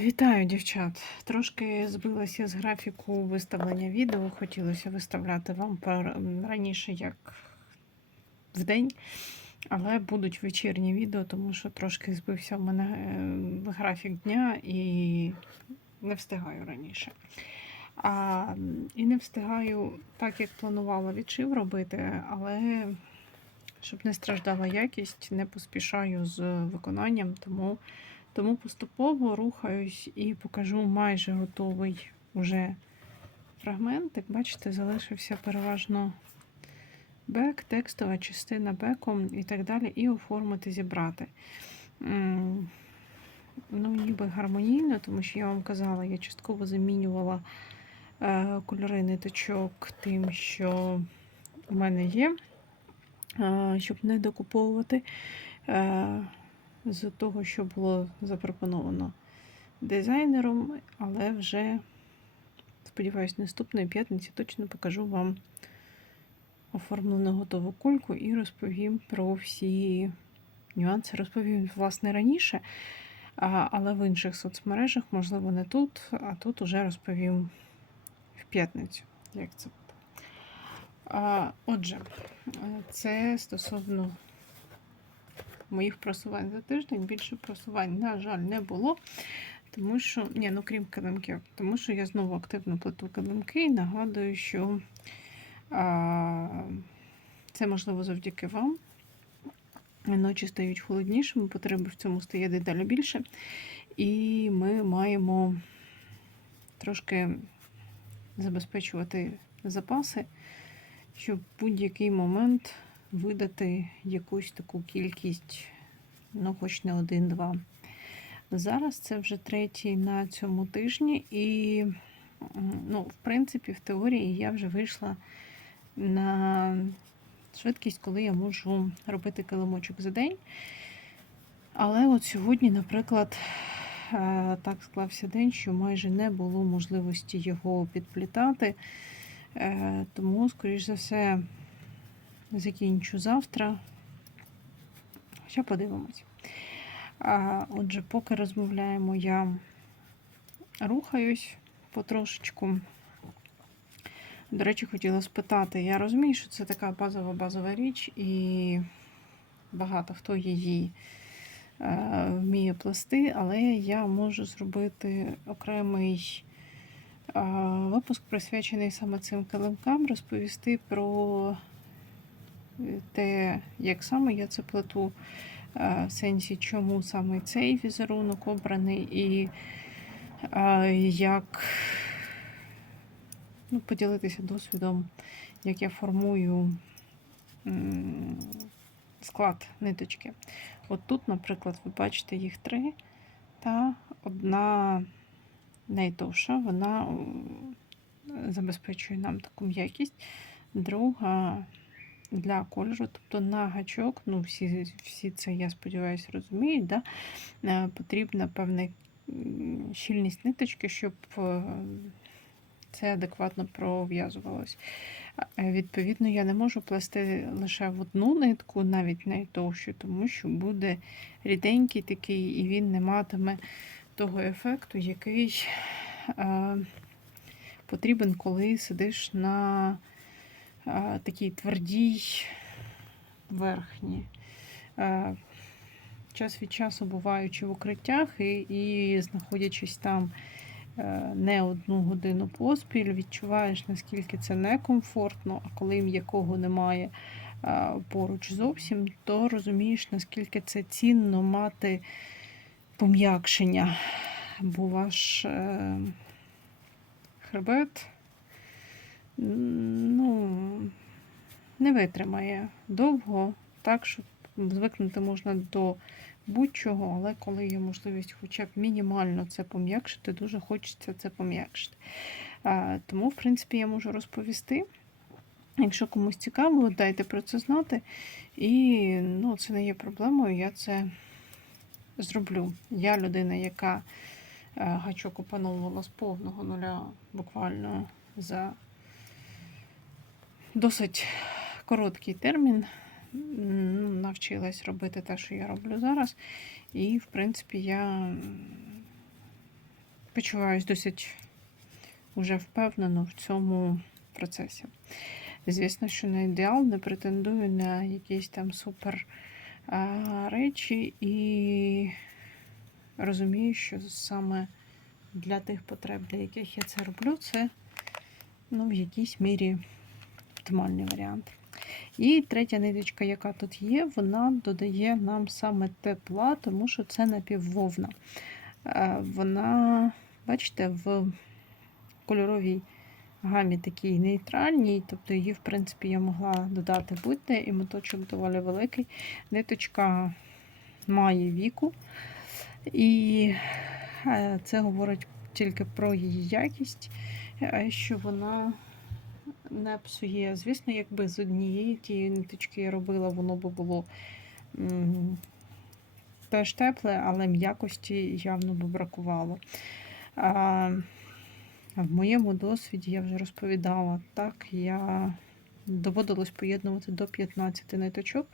Вітаю, дівчат. Трошки збилася з графіку виставлення відео. Хотілося виставляти вам раніше, як в день, але будуть вечірні відео, тому що трошки збився в мене е, графік дня і не встигаю раніше. А, і не встигаю так, як планувала відшив робити, але щоб не страждала якість, не поспішаю з виконанням, тому. Тому поступово рухаюсь і покажу майже готовий уже фрагментик. Бачите, залишився переважно бек, текстова частина беком і так далі, і оформити, зібрати. Ну, ніби гармонійно, тому що я вам казала, я частково замінювала е, кольори ниточок тим, що у мене є, е, щоб не докуповувати. Е, з того, що було запропоновано дизайнером, але вже, сподіваюсь, наступної п'ятниці точно покажу вам оформлену готову кульку і розповім про всі нюанси. Розповім, власне, раніше, але в інших соцмережах, можливо, не тут, а тут уже розповім в п'ятницю, як це буде. Отже, це стосовно моїх просувань за тиждень. Більше просувань, на жаль, не було. Тому що, ні, ну крім килимків, тому що я знову активно плету килимки і нагадую, що а, це можливо завдяки вам. Ночі стають холоднішими, потреби в цьому стає дедалі більше. І ми маємо трошки забезпечувати запаси, щоб в будь-який момент видати якусь таку кількість, ну, хоч не один-два. Зараз це вже третій на цьому тижні, і, ну, в принципі, в теорії я вже вийшла на швидкість, коли я можу робити килимочок за день. Але от сьогодні, наприклад, е, так склався день, що майже не було можливості його підплітати. Е, тому, скоріш за все, закінчу завтра. Ще подивимось. Отже, поки розмовляємо, я рухаюсь потрошечку. До речі, хотіла спитати. Я розумію, що це така базова базова річ, і багато хто її е, вміє плести, але я можу зробити окремий е, випуск, присвячений саме цим килимкам, розповісти про те, як саме я це плету, е, в сенсі, чому саме цей візерунок обраний, і е, як ну, поділитися досвідом, як я формую склад ниточки. От тут, наприклад, ви бачите їх три, та одна найдовша, вона забезпечує нам таку м'якість, друга для кольору, тобто на гачок, ну всі всі це, я сподіваюся, розуміють, да? Е, потрібна певна щільність ниточки, щоб е, це адекватно пров'язувалось. Е, відповідно, я не можу плести лише в одну нитку, навіть найтовщу, тому що буде ріденький такий, і він не матиме того ефекту, який е, потрібен, коли сидиш на такій твердій верхні. Час від часу буваючи в укриттях і, і знаходячись там е, не одну годину поспіль, відчуваєш, наскільки це некомфортно, а коли м'якого немає поруч зовсім, то розумієш, наскільки це цінно мати пом'якшення, бо ваш е, хребет ну, не витримає довго, так, що звикнути можна до будь-чого, але коли є можливість хоча б мінімально це пом'якшити, дуже хочеться це пом'якшити. Тому, в принципі, я можу розповісти. Якщо комусь цікаво, дайте про це знати. І ну, це не є проблемою, я це зроблю. Я людина, яка е, гачок опановувала з повного нуля буквально за досить короткий термін. Ну, навчилась робити те, що я роблю зараз. І, в принципі, я почуваюся досить уже впевнено в цьому процесі. Звісно, що не ідеал, не претендую на якісь там супер речі і розумію, що саме для тих потреб, для яких я це роблю, це ну, в якійсь мірі оптимальний варіант. І третя ниточка, яка тут є, вона додає нам саме тепла, тому що це напіввовна. Е, Вона, бачите, в кольоровій гамі такій нейтральній, тобто її, в принципі, я могла додати будь-де, і моточок доволі великий. Ниточка має віку, і е, це говорить тільки про її якість, е, що вона не псує. Звісно, якби з однієї тієї ниточки я робила, воно би було теж тепле, але м'якості явно би бракувало. А, в моєму досвіді я вже розповідала, так, я доводилось поєднувати до 15 ниточок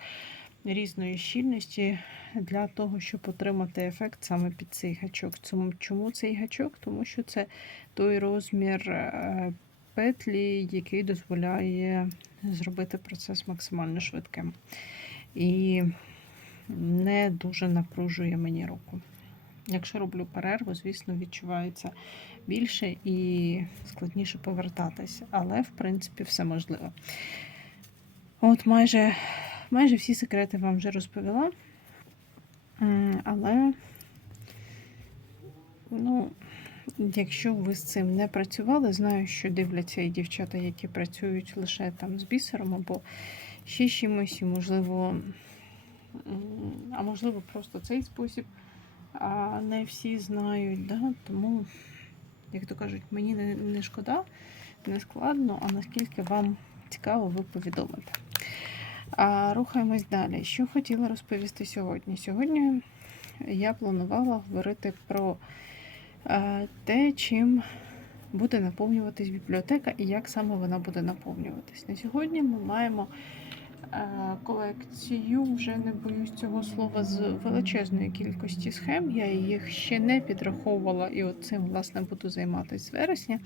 різної щільності для того, щоб отримати ефект саме під цей гачок. Чому цей гачок? Тому що це той розмір е, петлі, який дозволяє зробити процес максимально швидким. І не дуже напружує мені руку. Якщо роблю перерву, звісно, відчувається більше і складніше повертатися, але в принципі все можливо. От майже, майже всі секрети вам вже розповіла. Але, ну, якщо ви з цим не працювали, знаю, що дивляться і дівчата, які працюють лише там з бісером або ще чимось, і можливо, а можливо, просто цей спосіб а не всі знають. Да? Тому, як то кажуть, мені не, не шкода, не складно, а наскільки вам цікаво, ви повідомите. А рухаємось далі. Що хотіла розповісти сьогодні? Сьогодні я планувала говорити про те, чим буде наповнюватись бібліотека і як саме вона буде наповнюватись. На сьогодні ми маємо е, колекцію, вже не боюсь цього слова, з величезної кількості схем. Я їх ще не підраховувала, і от цим, власне, буду займатися з вересня.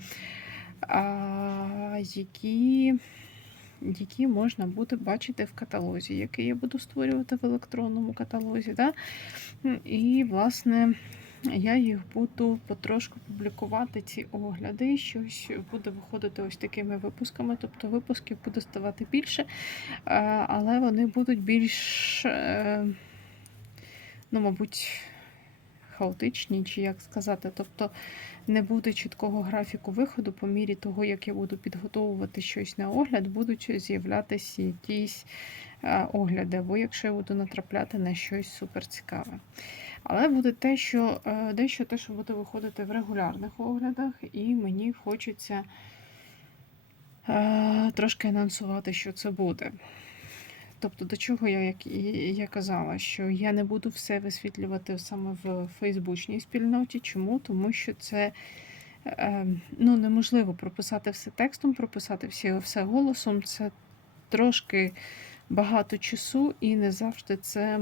Які які можна буде бачити в каталозі, який я буду створювати в електронному каталозі. Да? І, власне, я їх буду потрошку публікувати, ці огляди. Щось буде виходити ось такими випусками. Тобто випусків буде ставати більше, е, але вони будуть більш, е, ну, мабуть, хаотичні, чи як сказати. Тобто не буде чіткого графіку виходу, по мірі того, як я буду підготовувати щось на огляд, будуть з'являтися якісь е, огляди, або якщо я буду натрапляти на щось суперцікаве. Але буде те, що е, дещо те, що буде виходити в регулярних оглядах, і мені хочеться е, трошки анонсувати, що це буде. Тобто, до чого я, як я казала, що я не буду все висвітлювати саме в фейсбучній спільноті. Чому? Тому що це е, ну, неможливо прописати все текстом, прописати всі, все голосом. Це трошки багато часу, і не завжди це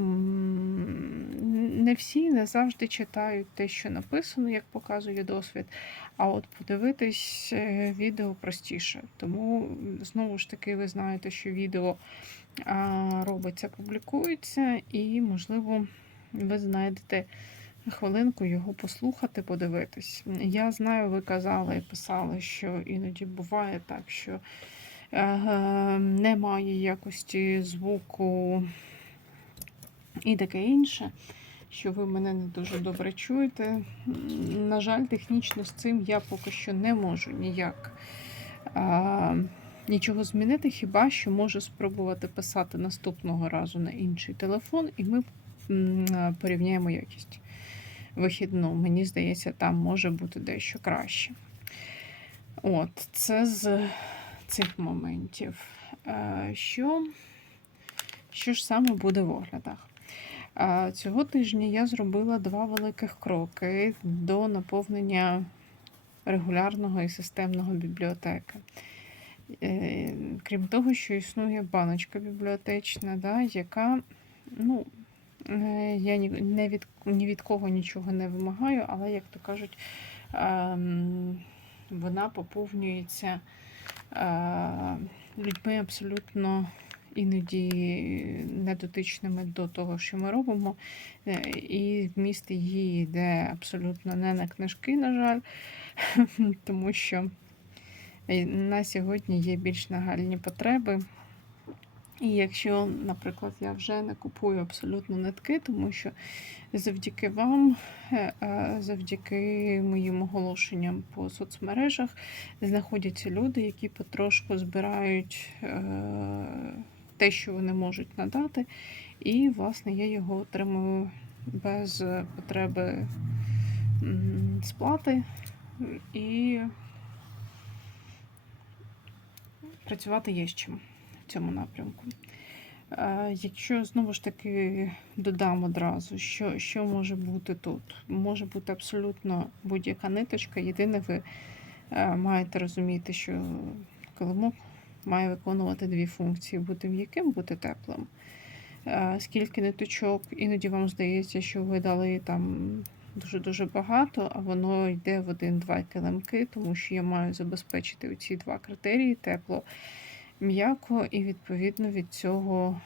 не всі не завжди читають те, що написано, як показує досвід. А от подивитись е, відео простіше. Тому знову ж таки, ви знаєте, що відео робиться, публікується, і, можливо, ви знайдете хвилинку його послухати, подивитись. Я знаю, ви казали і писали, що іноді буває так, що немає якості звуку і таке інше. Що ви мене не дуже добре чуєте. На жаль, технічно з цим я поки що не можу ніяк нічого змінити, хіба що можу спробувати писати наступного разу на інший телефон, і ми порівняємо якість вихідну. Мені здається, там може бути дещо краще. От, це з цих моментів. Е, Що, що ж саме буде в оглядах? Цього тижня я зробила два великих кроки до наповнення регулярного і системного бібліотеки. Е, Крім того, що існує баночка бібліотечна, да, яка, ну, е, я не від, ні від кого нічого не вимагаю, але, як то кажуть, ем, вона поповнюється е, людьми абсолютно іноді недотичними до того, що ми робимо. Е, І вміст її йде абсолютно не на книжки, на жаль, тому що е, на сьогодні є більш нагальні потреби. І якщо, наприклад, я вже не купую абсолютно нитки, тому що завдяки вам, е, е, завдяки моїм оголошенням по соцмережах, знаходяться люди, які потрошку збирають е, те, що вони можуть надати, і, власне, я його отримую без потреби сплати. І працювати є з чим цьому напрямку. Е, Якщо знову ж таки додам одразу, що, що може бути тут? Може бути абсолютно будь-яка ниточка. Єдине, ви е, маєте розуміти, що килимок має виконувати дві функції: бути м'яким, бути теплим. Е, Скільки ниточок, іноді вам здається, що ви дали там дуже-дуже багато, а воно йде в один-два килимки, тому що я маю забезпечити оці два критерії тепло м'яко, і відповідно від цього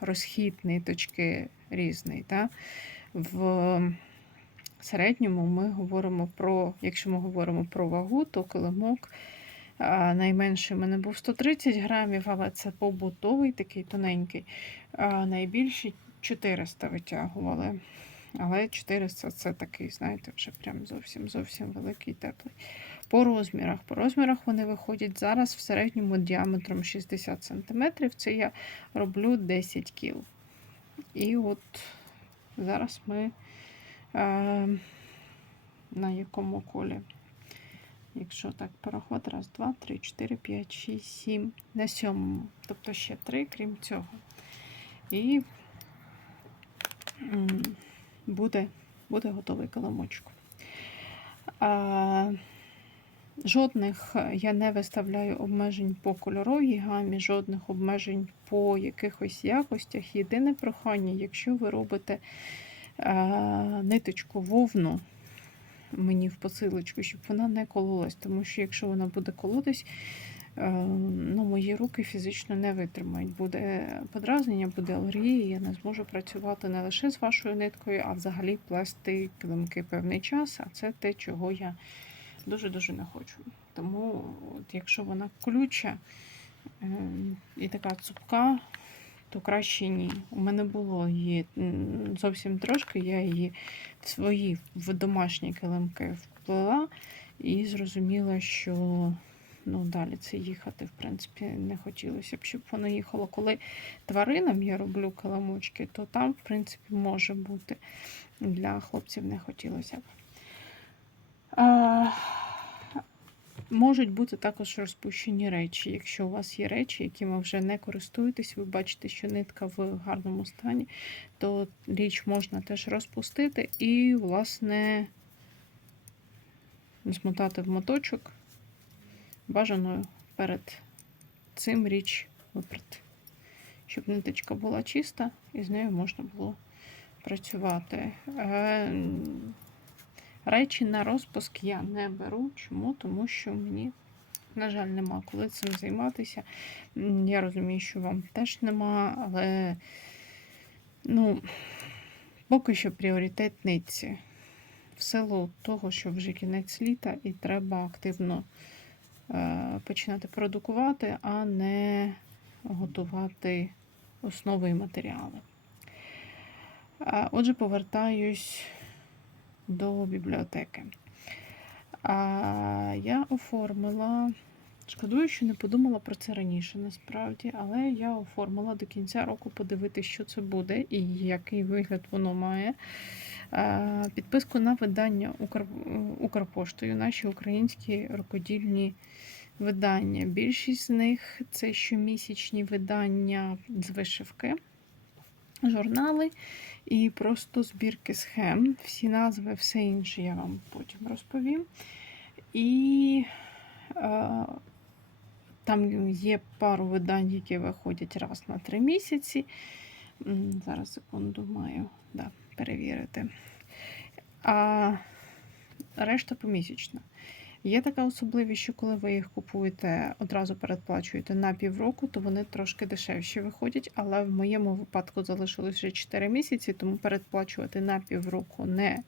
розхід ниточки різний. Та? В середньому ми говоримо про, якщо ми говоримо про вагу, то килимок найменший в мене був 130 грамів, але це побутовий такий тоненький. А найбільший 400 витягували. Але 400 це такий, знаєте, вже прям зовсім зовсім великий теплий. По розмірах. По розмірах вони виходять зараз в середньому діаметром 60 см. Це я роблю 10 кіл. І от зараз ми е, на якому колі? Якщо так порахувати, раз, два, три, чотири, п'ять, шість, сім, на сьомому. Тобто ще три, крім цього. І буде, буде готовий каламочок. Жодних е, я не виставляю обмежень по кольоровій гамі, жодних обмежень по якихось якостях. Єдине прохання, якщо ви робите е, ниточку вовну мені в посилочку, щоб вона не кололась, тому що якщо вона буде колотись, е, ну, мої руки фізично не витримають. Буде подразнення, буде алергія, я не зможу працювати не лише з вашою ниткою, а взагалі плести килимки певний час, а це те, чого я дуже-дуже не хочу. Тому, от, якщо вона колюча е, і така цупка, то краще ні. У мене було її зовсім трошки, я її в свої в домашні килимки вплила і зрозуміла, що ну, далі це їхати, в принципі, не хотілося б, щоб воно їхало. Коли тваринам я роблю килимочки, то там, в принципі, може бути. Для хлопців не хотілося б. Можуть бути також розпущені речі. Якщо у вас є речі, якими вже не користуєтесь, ви бачите, що нитка в гарному стані, то річ можна теж розпустити і, власне, змотати в моточок. Бажано перед цим річ випрати, щоб ниточка була чиста і з нею можна було працювати. Речі на розпуск я не беру. Чому? Тому що мені, на жаль, нема коли цим займатися. Я розумію, що вам теж нема, але ну, поки що пріоритет нитці. В силу того, що вже кінець літа і треба активно е, починати продукувати, а не готувати основи і матеріали. Е, Отже, повертаюсь до бібліотеки. А я оформила, шкодую, що не подумала про це раніше, насправді, але я оформила до кінця року подивитися, що це буде і який вигляд воно має. Підписку на видання Укр... Укрпоштою, наші українські рукодільні видання. Більшість з них це щомісячні видання з вишивки, журнали і просто збірки схем. Всі назви, все інше я вам потім розповім. І е, там є пару видань, які виходять раз на три місяці. Зараз секунду маю да, перевірити. А решта помісячна. Є така особливість, що коли ви їх купуєте, одразу передплачуєте на півроку, то вони трошки дешевші виходять, але в моєму випадку залишилось вже 4 місяці, тому передплачувати на півроку не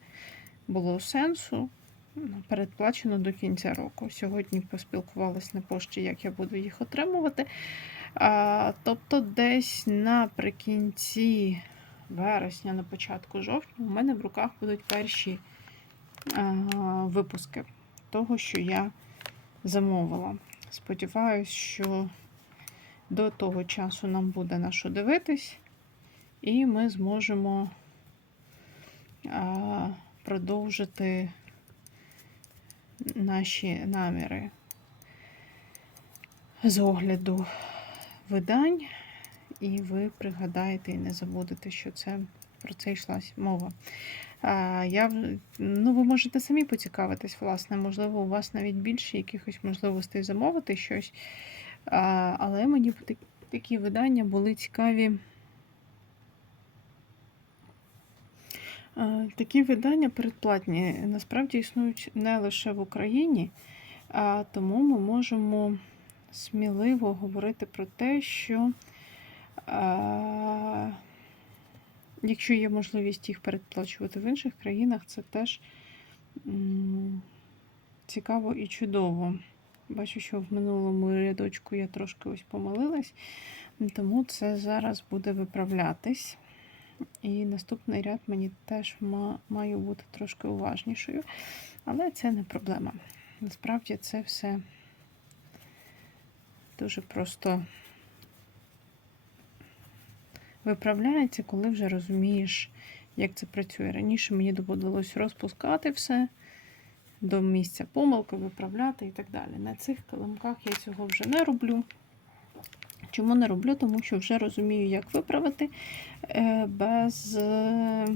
було сенсу. Передплачено до кінця року. Сьогодні поспілкувалась на пошті, як я буду їх отримувати. А, тобто, десь наприкінці вересня, на початку жовтня, у мене в руках будуть перші а, випуски того, що я замовила. Сподіваюсь, що до того часу нам буде на що дивитись, і ми зможемо а, продовжити наші наміри з огляду видань, і ви пригадаєте і не забудете, що це про це йшлась мова. Я, ну, ви можете самі поцікавитись, власне, можливо, у вас навіть більше якихось можливостей замовити щось. Але мені такі видання були цікаві. Такі видання передплатні насправді існують не лише в Україні, а тому ми можемо сміливо говорити про те, що якщо є можливість їх передплачувати в інших країнах, це теж цікаво і чудово. Бачу, що в минулому рядочку я трошки ось помилилась, тому це зараз буде виправлятись. І наступний ряд мені теж ма- маю бути трошки уважнішою, але це не проблема. Насправді це все дуже просто виправляється, коли вже розумієш, як це працює. Раніше мені доводилось розпускати все до місця помилки, виправляти і так далі. На цих килимках я цього вже не роблю. Чому не роблю? Тому що вже розумію, як виправити е, без е,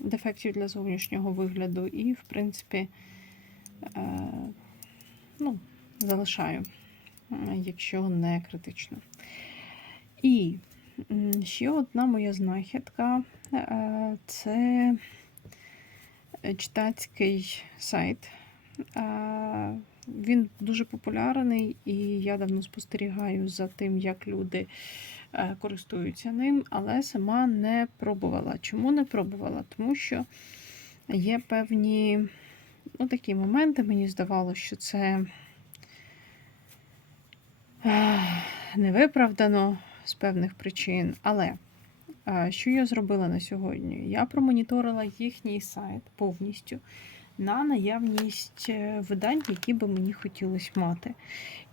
дефектів для зовнішнього вигляду. І, в принципі, е, ну, залишаю, якщо не критично. І ще одна моя знахідка е, це читацький сайт. Е, Він дуже популярний, і я давно спостерігаю за тим, як люди е, користуються ним, але сама не пробувала. Чому не пробувала? Тому що є певні ну, такі моменти, мені здавалося, що це е, не виправдано з певних причин. Але е, що я зробила на сьогодні? Я промоніторила їхній сайт повністю на наявність е, видань, які би мені хотілося мати.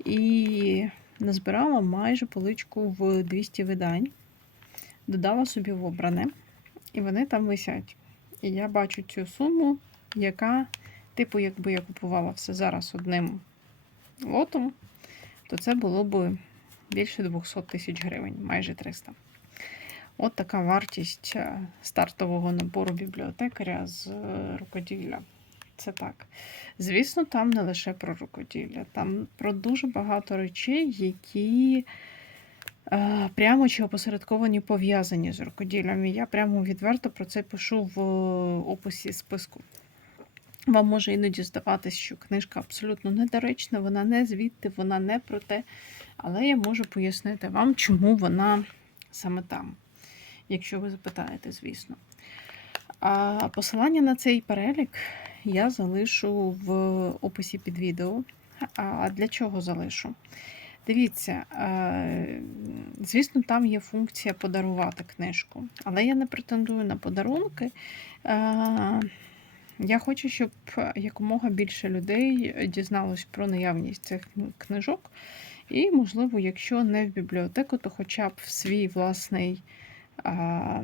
І назбирала майже поличку в 200 видань, додала собі в обране, і вони там висять. І я бачу цю суму, яка, типу, якби я купувала все зараз одним лотом, то це було б більше 200 тисяч гривень, майже 300. От така вартість е, стартового набору бібліотекаря з е, рукоділля. Це так. Звісно, там не лише про рукоділля, там про дуже багато речей, які е, прямо чи опосередковані пов'язані з рукоділлям. І я прямо відверто про це пишу в описі списку. Вам може іноді здаватись, що книжка абсолютно недоречна, вона не звідти, вона не про те. Але я можу пояснити вам, чому вона саме там, якщо ви запитаєте, звісно. А посилання на цей перелік я залишу в описі під відео. А для чого залишу? Дивіться, е, звісно, там є функція подарувати книжку, але я не претендую на подарунки. Е, Я хочу, щоб якомога більше людей дізналось про наявність цих книжок. І, можливо, якщо не в бібліотеку, то хоча б в свій власний а,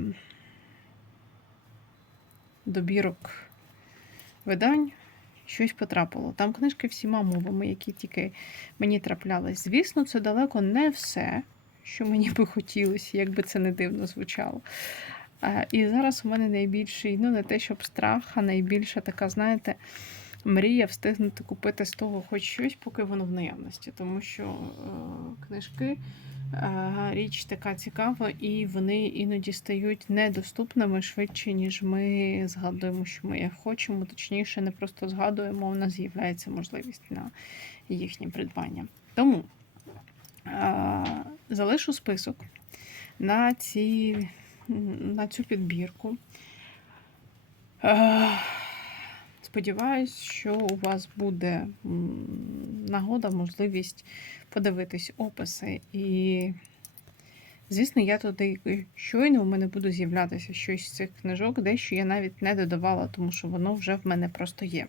добірок видань щось потрапило. Там книжки всіма мовами, які тільки мені траплялись. Звісно, це далеко не все, що мені би хотілося, як би це не дивно звучало. А, І зараз у мене найбільший, ну не те, щоб страх, а найбільша така, знаєте, мрія встигнути купити з того хоч щось, поки воно в наявності. Тому що е, книжки Е, Річ така цікава, і вони іноді стають недоступними швидше, ніж ми згадуємо, що ми їх хочемо. Точніше, не просто згадуємо, у нас з'являється можливість на їхнє придбання. Тому е, залишу список на, ці, на цю підбірку. Е, Сподіваюсь, що у вас буде нагода, можливість подивитись описи. І, звісно, я туди щойно у мене буде з'являтися щось з цих книжок, дещо я навіть не додавала, тому що воно вже в мене просто є.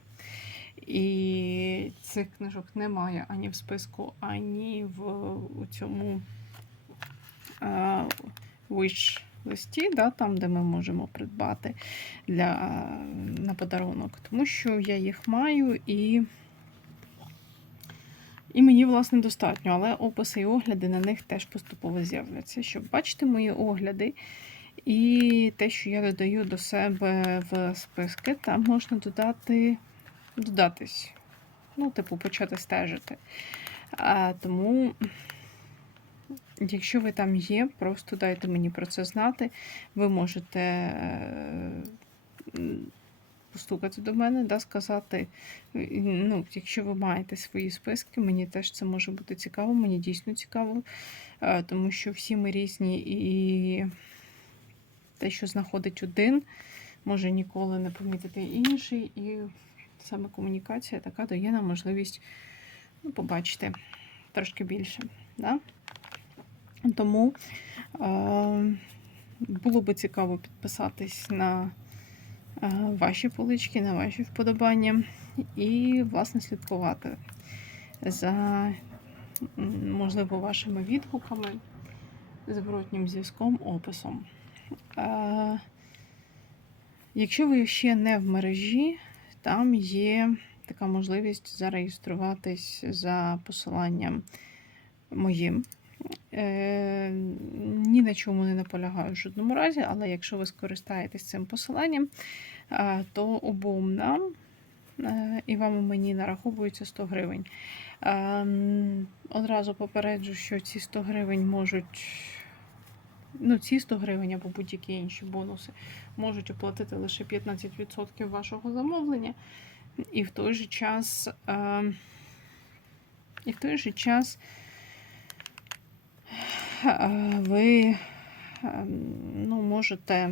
І цих книжок немає ані в списку, ані в у цьому wish листі, да, там, де ми можемо придбати для, на подарунок. Тому що я їх маю і. І мені, власне, достатньо, але описи і огляди на них теж поступово з'являться. Щоб бачити мої огляди і те, що я додаю до себе в списки, там можна додати, додатись. Ну, типу, почати стежити. А, Тому, якщо ви там є, просто дайте мені про це знати. Ви можете е, постукати до мене, да, сказати, ну, якщо ви маєте свої списки, мені теж це може бути цікаво, мені дійсно цікаво, е, тому що всі ми різні і те, що знаходить один, може ніколи не помітити інший. І саме комунікація така дає нам можливість ну, побачити трошки більше. Да? Тому е, було би цікаво підписатись на е, ваші полички, на ваші вподобання і, власне, слідкувати за, можливо, вашими відгуками, зворотнім зв'язком, описом. Е, Якщо ви ще не в мережі, там є така можливість зареєструватись за посиланням моїм. Е, ні на чому не наполягаю в жодному разі, але якщо ви скористаєтесь цим посиланням, е, то обом нам е, і вам і мені нараховується 100 гривень. Одразу попереджу, що ці 100 гривень можуть. Ну, ці 100 гривень або будь-які інші бонуси можуть оплатити лише 15% вашого замовлення. І в той же час, і в той же час ви е, ну, можете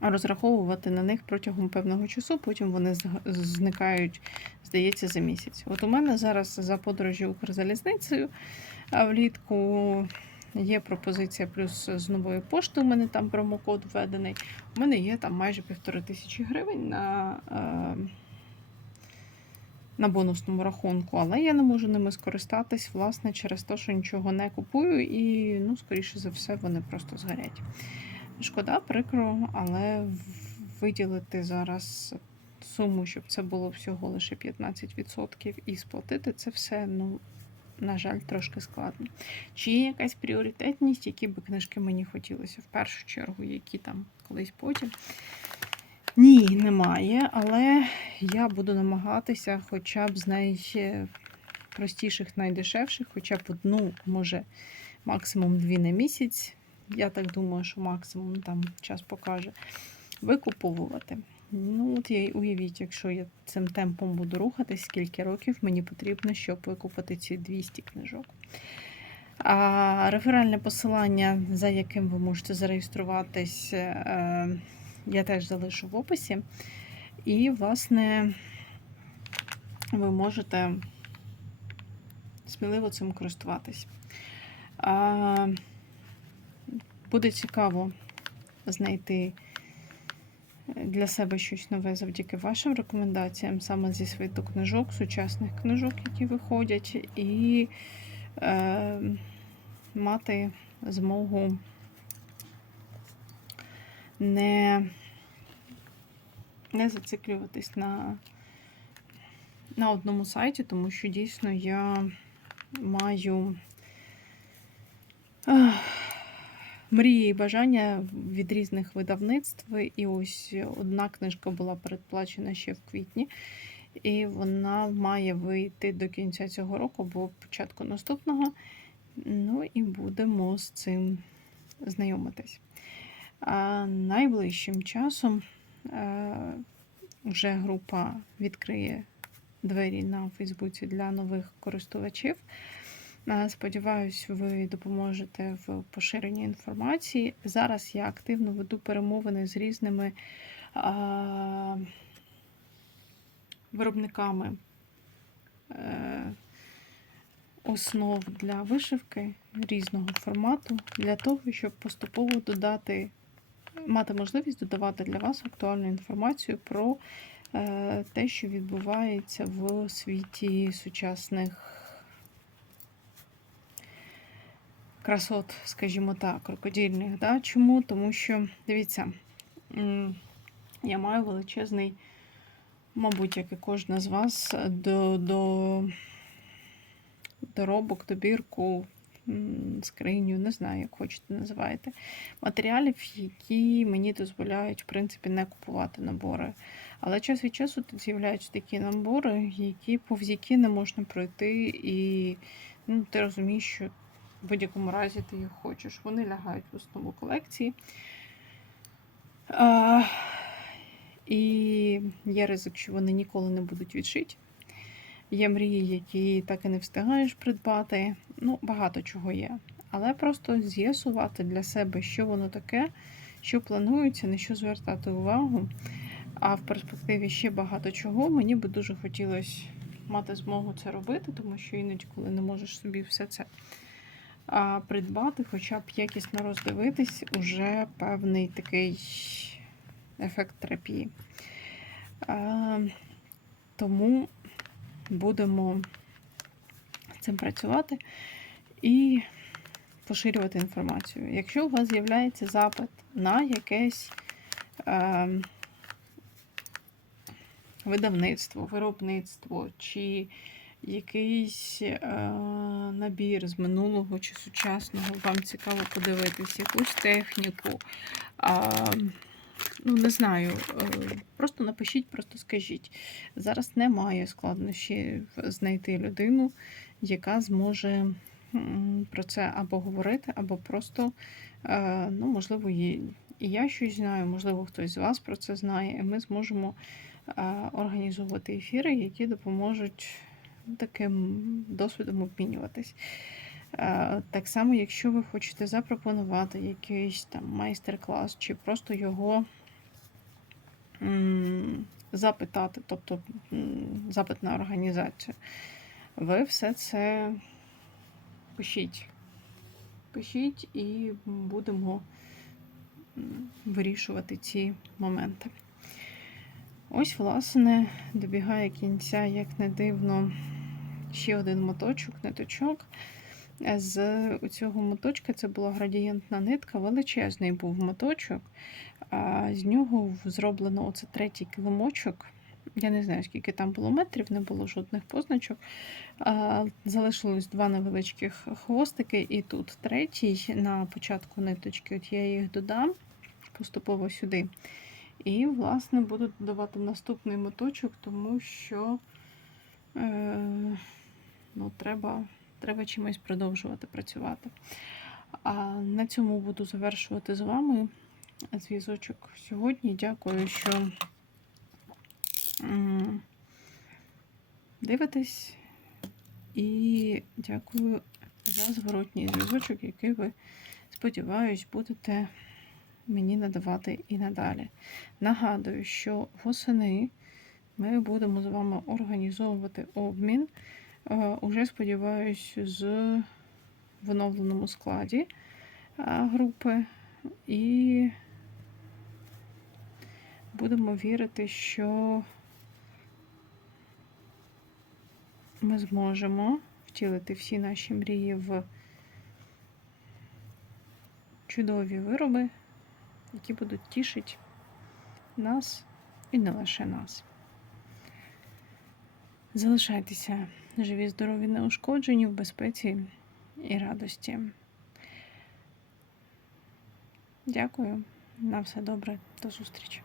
розраховувати на них протягом певного часу, потім вони зникають, здається, за місяць. От у мене зараз за подорожі Укрзалізницею влітку є пропозиція плюс з нової пошти. У мене там промокод введений. У мене є там майже півтори тисячі гривень на, е, на бонусному рахунку, але я не можу ними скористатись, власне, через те, що нічого не купую, і, ну, скоріше за все, вони просто згорять. Шкода, прикро, але виділити зараз суму, щоб це було всього лише 15% і сплатити це все, ну, на жаль, трошки складно. Чи є якась пріоритетність, які би книжки мені хотілося в першу чергу, які там колись потім? Ні, немає, але я буду намагатися хоча б з найпростіших, найдешевших, хоча б одну, може, максимум дві на місяць. Я так думаю, що максимум там час покаже. Викуповувати. Ну, от я уявіть, якщо я цим темпом буду рухатись, скільки років мені потрібно, щоб викупити ці 200 книжок. А реферальне посилання, за яким ви можете зареєструватись, е, я теж залишу в описі. І, власне, ви можете сміливо цим користуватись. Буде цікаво знайти для себе щось нове завдяки вашим рекомендаціям, саме зі світу книжок, сучасних книжок, які виходять, і е, мати змогу не, не зациклюватись на, на одному сайті, тому що дійсно я маю. мрії і бажання від різних видавництв. І ось одна книжка була передплачена ще в квітні, і вона має вийти до кінця цього року або початку наступного. Ну і будемо з цим знайомитись. А найближчим часом е, вже група відкриє двері на Фейсбуці для нових користувачів. Е, Сподіваюсь, ви допоможете в поширенні інформації. Зараз я активно веду перемовини з різними а, виробниками е, основ для вишивки різного формату, для того, щоб поступово додати, мати можливість додавати для вас актуальну інформацію про е, те, що відбувається в світі сучасних красот, скажімо так, крокодильних. Да? Чому? Тому що, дивіться, я маю величезний, мабуть, як і кожна з вас, до, до доробок, добірку, скриню, не знаю, як хочете називаєте, матеріалів, які мені дозволяють, в принципі, не купувати набори. Але час від часу тут з'являються такі набори, які повз які не можна пройти, і ну, ти розумієш, що в будь-якому разі ти їх хочеш. Вони лягають в основу колекції. А, і є ризик, що вони ніколи не будуть відшиті. Є мрії, які так і не встигаєш придбати. Ну, багато чого є. Але просто з'ясувати для себе, що воно таке, що планується, на що звертати увагу. А в перспективі ще багато чого. Мені би дуже хотілося мати змогу це робити, тому що іноді, коли не можеш собі все це придбати, хоча б якісно роздивитись, уже певний такий ефект терапії. Тому будемо з цим працювати і поширювати інформацію. Якщо у вас з'являється запит на якесь е, видавництво, виробництво, чи якийсь е, набір з минулого чи сучасного, вам цікаво подивитись, якусь техніку. Е, Ну, не знаю, е, просто напишіть, просто скажіть. Зараз немає складнощів знайти людину, яка зможе про це або говорити, або просто, е, ну, можливо, і я щось знаю, можливо, хтось з вас про це знає, і ми зможемо е, організовувати ефіри, які допоможуть таким досвідом обмінюватись. Так само, якщо ви хочете запропонувати якийсь там майстер-клас, чи просто його запитати, тобто запит на організацію, ви все це пишіть. Пишіть і будемо вирішувати ці моменти. Ось, власне, добігає кінця, як не дивно, ще один моточок, ниточок. З цього моточка це була градієнтна нитка, величезний був моточок. А з нього зроблено оце третій килимочок. Я не знаю, скільки там було метрів, не було жодних позначок. Залишилось два невеличких хвостики, і тут третій на початку ниточки. От я їх додам поступово сюди. І, власне, буду додавати наступний моточок, тому що е, ну, треба, треба чимось продовжувати працювати. А на цьому буду завершувати з вами зв'язочок сьогодні. Дякую, що дивитесь. І дякую за зворотній зв'язочок, який ви, сподіваюсь, будете мені надавати і надалі. Нагадую, що восени ми будемо з вами організовувати обмін. Е, Уже сподіваюсь, з в складі е, групи. І будемо вірити, що ми зможемо втілити всі наші мрії в чудові вироби, які будуть тішити нас і не лише нас. Залишайтеся живі, здорові, неушкоджені в безпеці і радості. Дякую. На все добре. До зустрічі.